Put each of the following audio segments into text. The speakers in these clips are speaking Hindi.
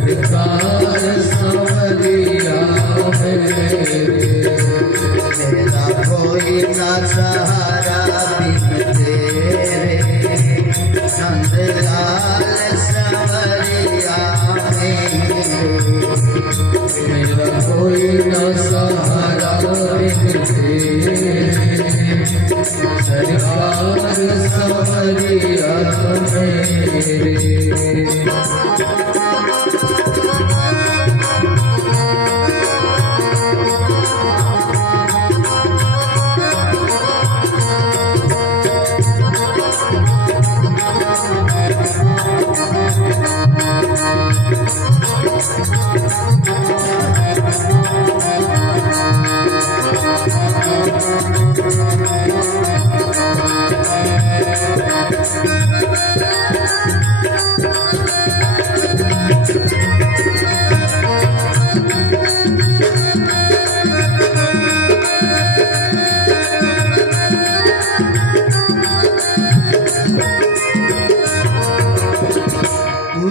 सरकार संवरिया मेरा कोई ना सहारा बिन तेरे नंदलाल संवरिया मेरा कोई ना सहारा बिन तेरे सरकार संवरिया मेरे।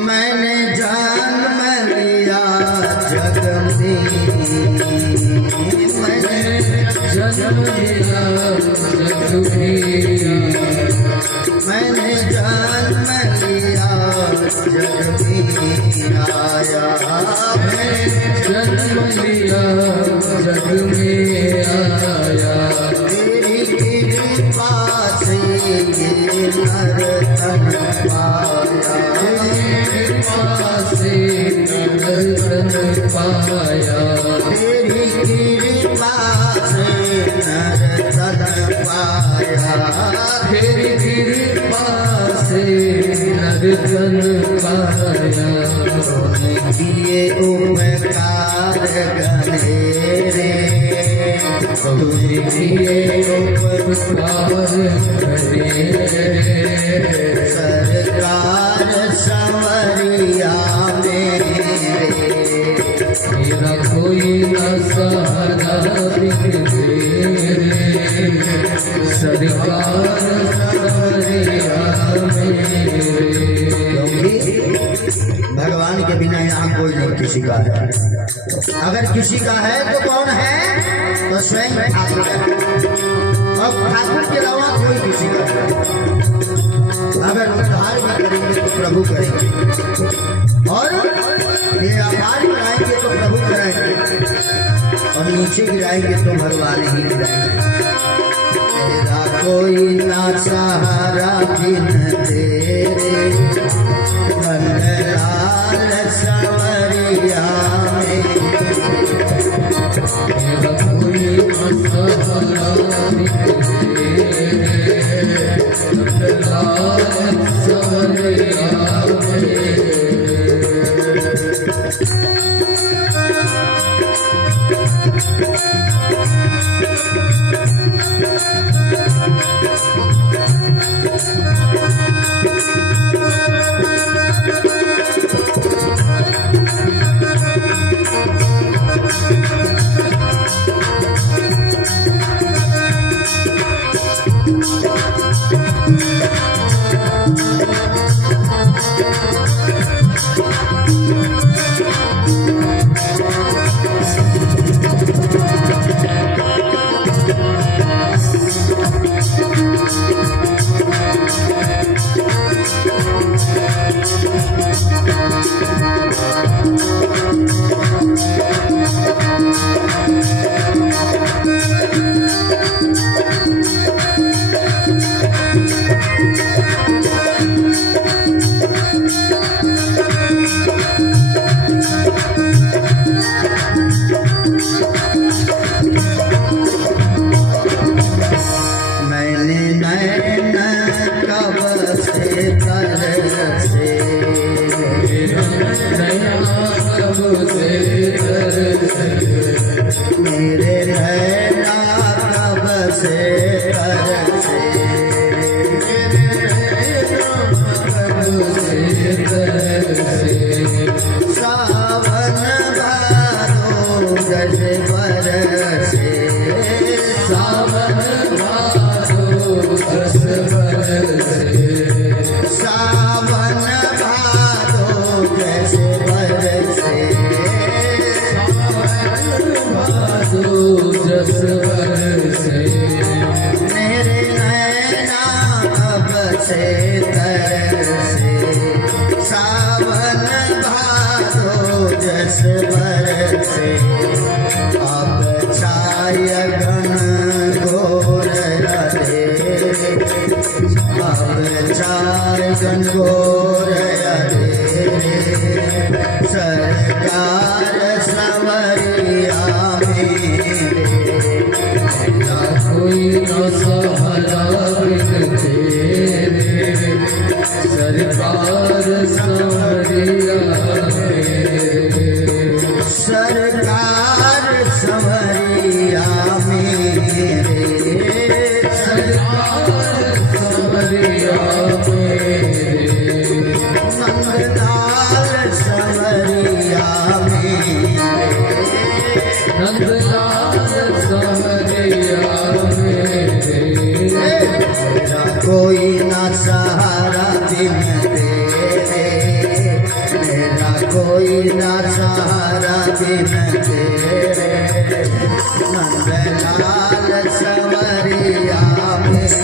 मैंने जन्म लिया जग में, मैंने जन्म लिया जग में, मैंने जन्म लिया जग में आया, मैं जन्म लिया जग में आया। तेरी कृपा से ये नर तन पाया, से नर पाया, तेरी कृपा से नर तन पाया, तेरी कृपा से नर तन पाया। किए उपकार गहरे, तूने किए उपकार गहरे, सरकार संवरिया मेरा कोई ना सहारा बिन तेरे सरकार संवरिया मेरे। भगवान के बिना यहाँ कोई नहीं किसी का है, अगर किसी का है तो कौन है? तो स्वयं ठाकुर है, और ठाकुर के अलावा कोई किसी का है। अगर उद्धार भी करेंगे तो प्रभु करेंगे, और ये आभार गिराएंगे तो प्रभु कराएंगे, और नीचे गिराएंगे तो भगवान ही गिराएंगे। तेरा कोई ना सहारा बिन तेरे नंदलाल संवरिया मेरा कोई ना सहारा बिन तेरे नंदलाल संवरिया तरसे सावन भादो जस बरसे अब छाय घन घोर रे अब छाय घन घोर रे सरकार संवरिया कोई न सहारा बिन तेरे सरकार संवरिया सरकार संवरिया मेरे सरकार संवरिया नंदलाल संवरिया मेरे नंदलाल संवरिया मेरा कोई ना सहारा बिन तेरे मेरा कोई ना सहारा बिन तेरे नंदलाल संवरिया मेरे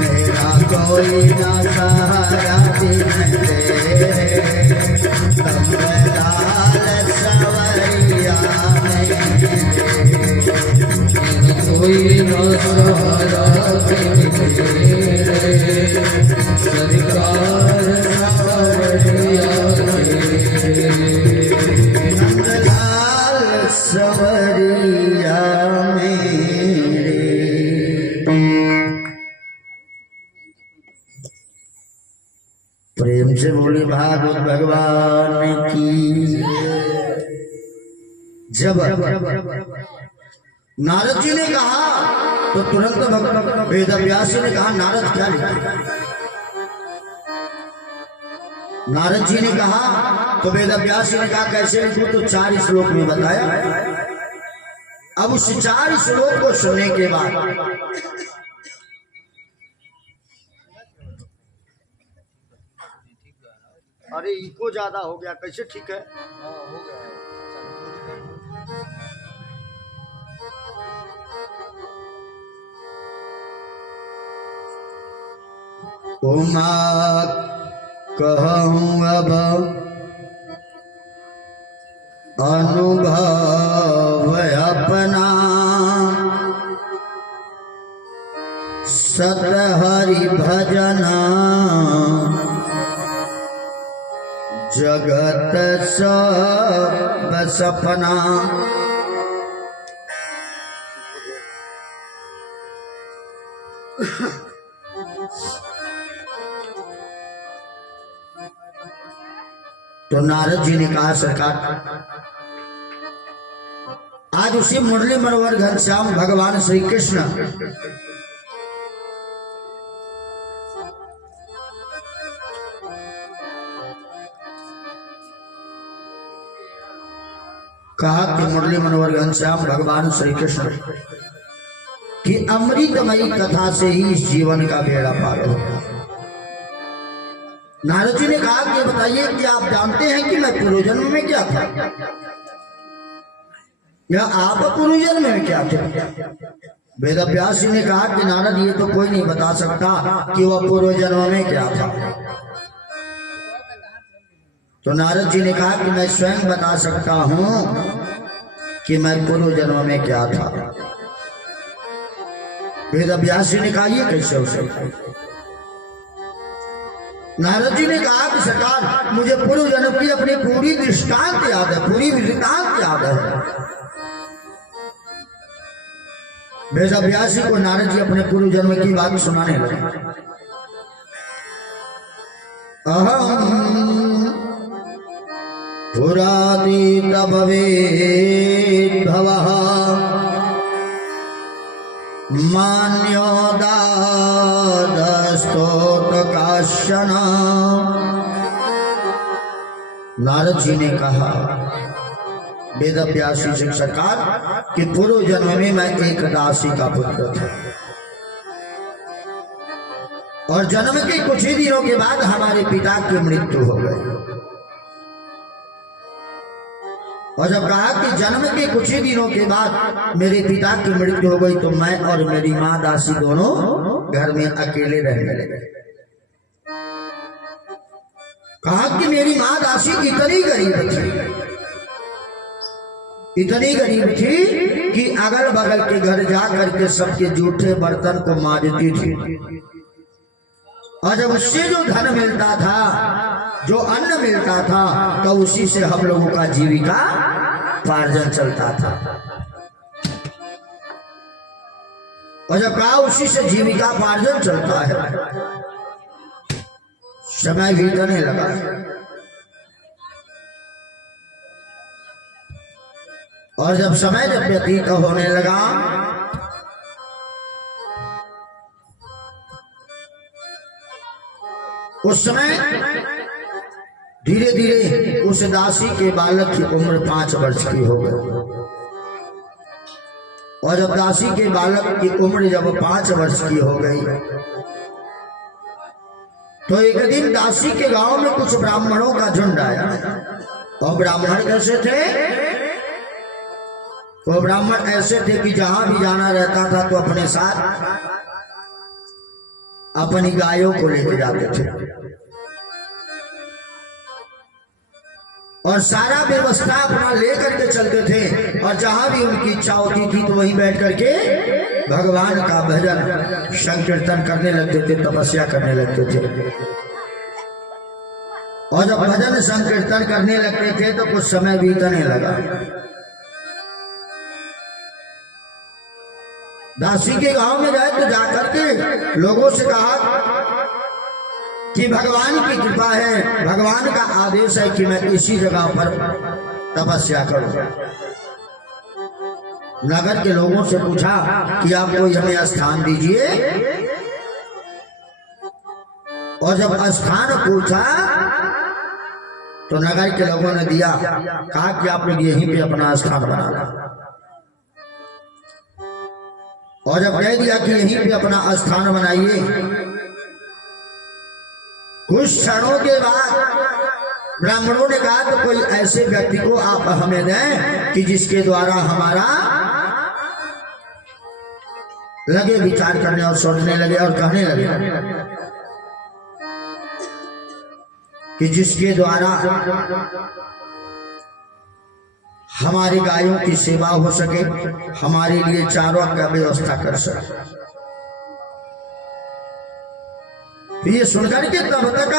मेरा कोई ना सहारा बिन तेरे नंदलाल संवरिया मेरे कोई न सहारा बिन तेरे सरकार संवरिया नंदलाल संवरिया मेरे। प्रेम से बोले भागवत भगवान की। जब नारद जी ने कहा तो तुरंत वेद व्यास जी ने कहा नारद क्या लिखा। नारद जी ने कहा तो वेद व्यास जी ने कहा कैसे लिखूं, तो 4 श्लोक में बताया। अब उस 4 श्लोक को सुनने के बाद अरे इको ज्यादा हो गया, कैसे ठीक है? हो गया। उमा कहूँ अब अनुभव अपना सत हरि भजना जगत सब सपना। तो नारद जी ने कहा सरकार आज उसी मुरली मनोहर घनश्याम भगवान श्री कृष्ण कहा कि मुरली मनोहर घनश्याम भगवान श्री कृष्ण की अमृतमयी कथा से ही इस जीवन का बेड़ा पार होगा। नारद जी ने कहा कि बताइए कि आप जानते हैं कि मैं पूर्व जन्म में क्या था, या आप पूर्व जन्म में क्या थे? वेद व्यास जी ने कहा कि नारद ये तो कोई नहीं बता सकता कि वह पूर्व जन्म में क्या था। तो नारद जी ने कहा कि मैं स्वयं बता सकता हूं कि मैं पूर्व जन्म में क्या था। वेद व्यास जी ने कहा ये कैसे हो सकता? नारद जी ने कहा कि सरकार मुझे पूर्व जन्म की अपनी पूरी दृष्टांत याद है, पूरी वृत्तांत याद है। वेद व्यास जी को नारद जी अपने पूर्व जन्म की बात सुनाने लगे। अहम पुरातीत भवेद् भवः मान्योदास्तोत काश्चन। नारद जी ने कहा वेद व्यास जी से सरकार कि पूर्व जन्म में मैं एक दासी का पुत्र था और जन्म के कुछ ही दिनों के बाद हमारे पिता की मृत्यु हो गई। और जब कहा कि जन्म के कुछ ही दिनों के बाद मेरे पिता की मृत्यु हो गई तो मैं और मेरी माँ दासी दोनों घर में अकेले रहने लगे। कहा कि मेरी माँ दासी इतनी गरीब थी कि अगल बगल के घर जा करके सबके जूठे बर्तन को मांजती थी, और जब उससे जो धन मिलता था, जो अन्न मिलता था, तो उसी से हम लोगों का जीविका पार्जन चलता था। और जब कहा उसी से जीविका पार्जन चलता है, समय बीतने लगा। और जब समय जब व्यतीत होने लगा, उस समय धीरे धीरे उस दासी के बालक की उम्र 5 वर्ष की हो गई। और जब दासी के बालक की उम्र जब 5 वर्ष की हो गई, तो एक दिन दासी के गांव में कुछ ब्राह्मणों का झुंड आया। और ब्राह्मण कैसे थे? वो ब्राह्मण ऐसे थे कि जहां भी जाना रहता था तो अपने साथ अपनी गायों को लेकर जाते थे, और सारा व्यवस्था अपना लेकर के चलते थे। और जहां भी उनकी इच्छा होती थी तो वहीं बैठ करके भगवान का भजन संकीर्तन करने लगते थे, तपस्या करने लगते थे। और जब भजन संकीर्तन करने लगते थे तो कुछ समय बीतने लगा। दासी के गांव में गए तो जाकर के लोगों से कहा कि भगवान की कृपा है, भगवान का आदेश है कि मैं इसी जगह पर तपस्या करूं। नगर के लोगों से पूछा कि आप कोई हमें स्थान दीजिए। और जब स्थान पूछा तो नगर के लोगों ने दिया, कहा कि आप लोग यहीं पे अपना स्थान बनाना। और जब कह दिया कि यहीं पे अपना स्थान बनाइए, कुछ क्षणों के बाद ब्राह्मणों ने कहा तो कोई ऐसे व्यक्ति को आप हमें दें कि जिसके द्वारा हमारा लगे विचार करने और सोचने लगे और कहने लगे कि जिसके द्वारा हमारी गायों की सेवा हो सके, हमारे लिए चारों का व्यवस्था कर सके। तो ये सुनकर के तब तक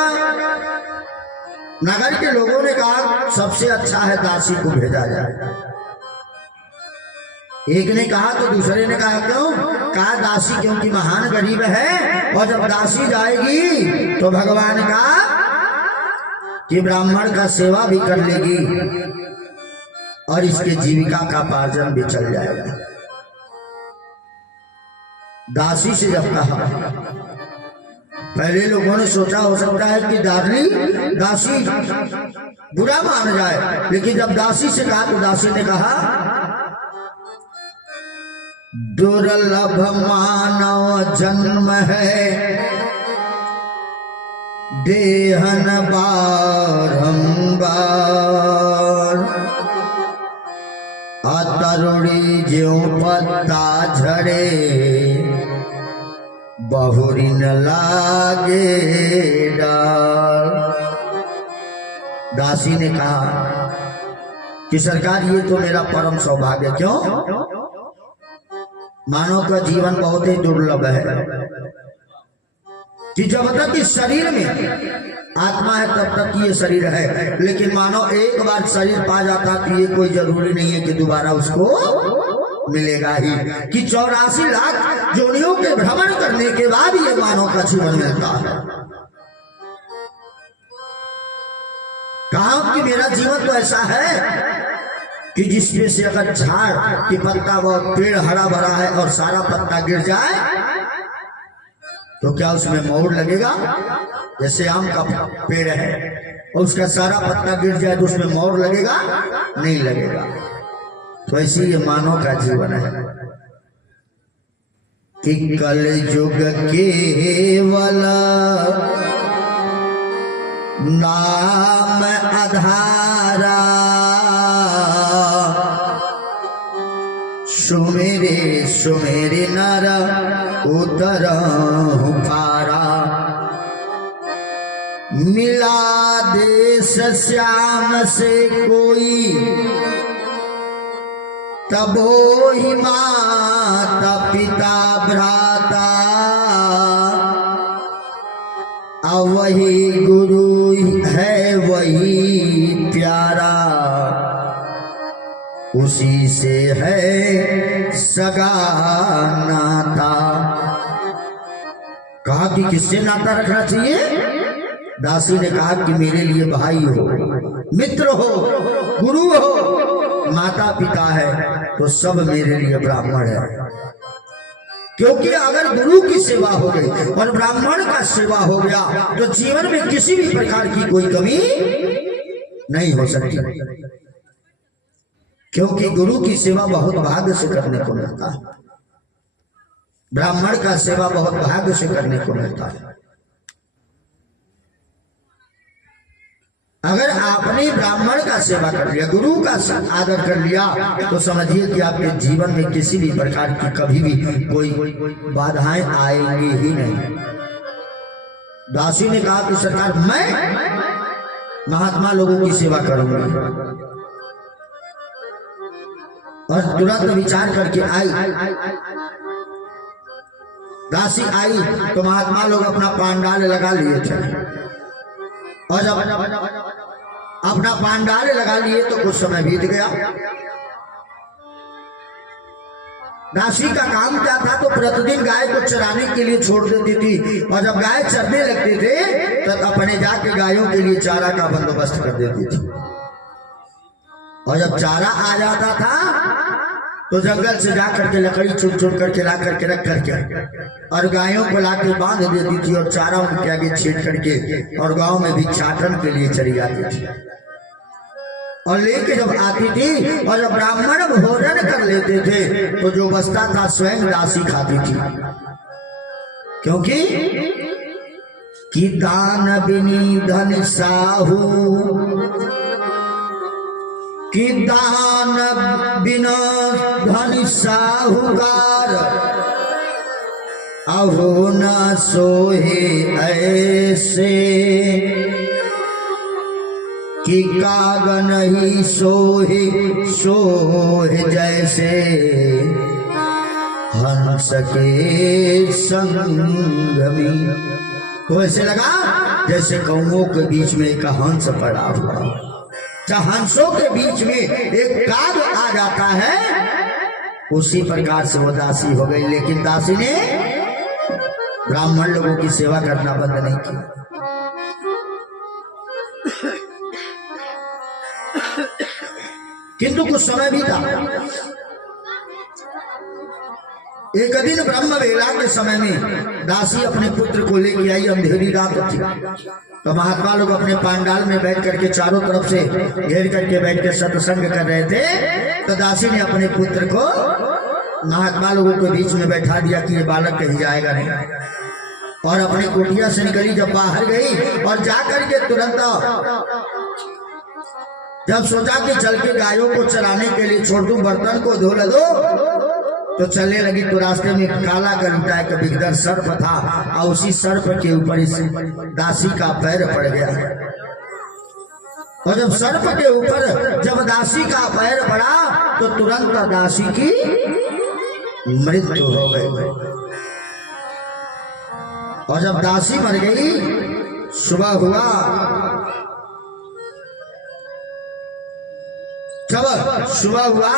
नगर के लोगों ने कहा सबसे अच्छा है दासी को भेजा जाए। एक ने कहा तो दूसरे ने कहा क्यों? कहा दासी क्योंकि महान गरीब है, और जब दासी जाएगी तो भगवान का कि ब्राह्मण का सेवा भी कर लेगी और इसके जीविका का पार्जन भी चल जाएगा। दासी से जब कहा, पहले लोगों ने सोचा हो सकता है कि दासी बुरा मान जाए, लेकिन जब दासी से कहा तो दासी ने कहा दुर्लभ मानव जन्म है, देहन बारंबार, तरुणी ज्यों पत्ता झड़े, बहुरी न लागे डाल। दासी ने कहा कि सरकार ये तो मेरा परम सौभाग्य, क्यों? मानव का जीवन बहुत ही दुर्लभ है कि जब तक इस शरीर में आत्मा है तब तक ये शरीर है, लेकिन मानो एक बार शरीर पा जाता तो ये कोई जरूरी नहीं है कि दोबारा उसको मिलेगा ही, कि 84 लाख जोनियों के भ्रमण करने के बाद ये मानव का जीवन मिलता है। कहा कि मेरा जीवन तो ऐसा है कि जिसमें से अगर झाड़ की पत्ता बहुत पेड़ हरा भरा है और सारा पत्ता गिर जाए तो क्या उसमें मोड़ लगेगा? जैसे आम का पेड़ है और उसका सारा पत्ता गिर जाए तो उसमें मोड़ लगेगा? नहीं लगेगा। तो ऐसे ये मानव का जीवन है कि कल युग केवल नाम आधारा, रे सुमेरी नर उतरहु पारा। मिला देश श्याम से कोई तबो ही माता पिता भ्राता। वही गुरु है वही प्यारा, उसी से है सगा नाता। कहा कि किससे नाता रखना चाहिए? दासी ने कहा कि मेरे लिए भाई हो, मित्र हो, गुरु हो, माता पिता है तो सब मेरे लिए ब्राह्मण है। क्योंकि अगर गुरु की सेवा हो गई और ब्राह्मण का सेवा हो गया तो जीवन में किसी भी प्रकार की कोई कमी नहीं हो सकती। क्योंकि गुरु की सेवा बहुत भाग्य से करने को मिलता है, ब्राह्मण का सेवा बहुत भाग्य से करने को मिलता है। अगर आपने ब्राह्मण का सेवा कर लिया, गुरु का आदर कर लिया, तो समझिए कि आपके जीवन में किसी भी प्रकार की कभी भी कोई बाधाएं आएंगी ही नहीं। दासी ने कहा कि सरकार मैं महात्मा लोगों की सेवा करूंगी, और तुरंत विचार करके आई। दासी आई तो महात्मा लोग अपना पांडाल लगा लिए थे, और जब अपना पांडाल लगा लिए तो कुछ समय बीत गया। दासी का काम क्या था? तो प्रतिदिन गाय को चराने के लिए छोड़ देती थी, और जब गाय चरने लगते थे तो अपने जाके गायों के लिए चारा का बंदोबस्त कर देती थी। और जब चारा आ जाता था तो जंगल से जा करके लकड़ी चुन चुन करके ला करके रख करके और गायों को ला के बांध देती थी, और चारा उनके आगे छीट करके और गांव में भिक्षाटन के लिए चली जाती थी। और लेके जब आती थी और जब ब्राह्मण भोजन कर लेते थे तो जो बचता था स्वयं दासी खाती थी। क्योंकि कि दान बिनी धन साहू, कि दान बिना धन साहूकार, अहो न सोहे ऐसे, कि कागन ही सोहे सोहे जैसे, हंस के संग में। तो ऐसे लगा जैसे कौओं के बीच में एक हंस पड़ा हुआ। हंसों के बीच में एक काग आ जाता है, उसी प्रकार से वो दासी हो गई। लेकिन दासी ने ब्राह्मण लोगों की सेवा करना बंद नहीं किया। किंतु कुछ समय बीता। एक दिन ब्रह्म वेला के समय में दासी अपने पुत्र को लेके आई। अंधेरी रात थी, तो महात्मा लोग अपने पांडाल में बैठ करके चारों तरफ से घेर करके बैठ के सत्संग कर रहे थे। तो दासी ने अपने पुत्र को महात्मा लोगों के बीच में बैठा दिया कि ये बालक कहीं जाएगा नहीं, और अपनी कुटिया से निकली। जब बाहर गई और जाकर के तुरंत जब सोचा कि चल के गायों को चराने के लिए छोड़ दूं, बर्तन को धो दो, तो चलने लगी। तो रास्ते में काला गलता एक बिगदर सर्प था, और उसी सर्प के ऊपर इस दासी का पैर पड़ गया। और जब सर्प के ऊपर जब दासी का पैर पड़ा तो तुरंत दासी की मृत्यु हो गई। और जब दासी मर गई, सुबह हुआ। जब सुबह हुआ